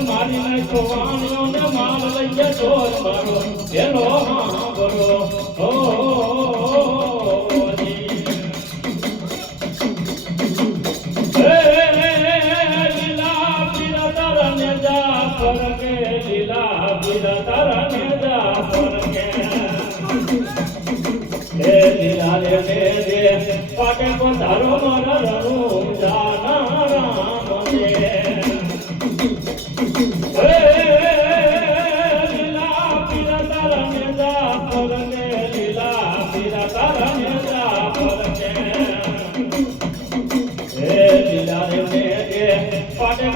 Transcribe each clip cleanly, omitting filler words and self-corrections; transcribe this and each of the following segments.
મારી નાખો વાણીઓ ને માલ લઈએ ચોર મારો એનો હાંભળો લીલા પીરા તારા ને જા ફરકે લીલા પીરા તારા ને જા ફરકે લીલા રે દે પાટે પધારો મારા રણું જાના રામ દે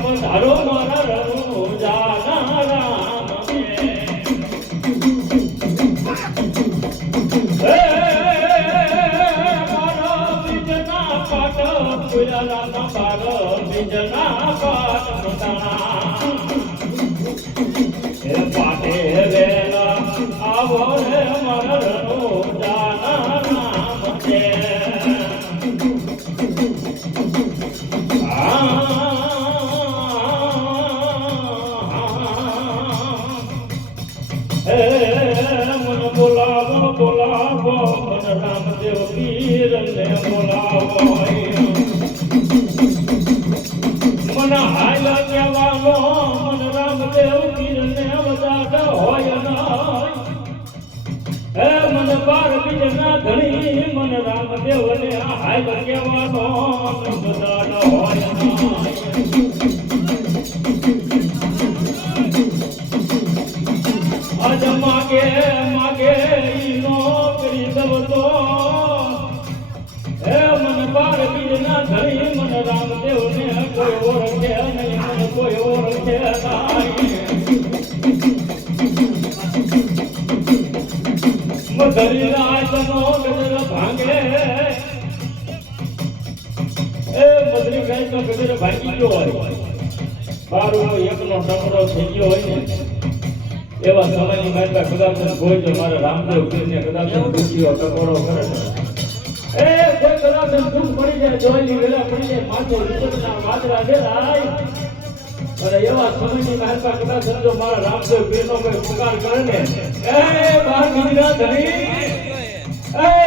પધારો મારા રણું જાના રામ મારો બીજના પાટ પુરાના મારો બીજના પાટ પાટે વેલા આવો રે મારા રણું જાના રામ બોલાવો બોલાવો મન રામદેવ પીર ને બોલાવો મન હાલ કહેવાનો મન રામદેવ પીર ને વજાડ હોય હે મન બાર બીજ ના ધણી મન રામદેવ ને હાલ કહેવાનો મન વજાડ હોય આજ માગે માગે નોકરી દવતો હે મન બાર બીજ ના ધણી મન રામદેવ ને કોઈ ઓળખે નહીં મન કોઈ ઓળખે નહીં મધરી રાતનો ગજર ભાંગે એ મધરી ગાય તો ગજર ભાંગી ગયો હોય બારો એકનો ટકરો થઈ ગયો હોય ને એવા સમયની મારી કદાચ કોઈ જો મારા રામદેવ પીરને કદાચ દુખીઓ ટકોરો કરે એ કોઈ કદાચ દુઃખ પડી જાય જોઈની વેલા પડી જાય માથે વિપતના વાદળા દેરાય અને એવા સમયની મારી કદાચ જો મારા રામદેવ પીરનો કોઈ પુકાર કરે ને એ બાર બીજના ધણી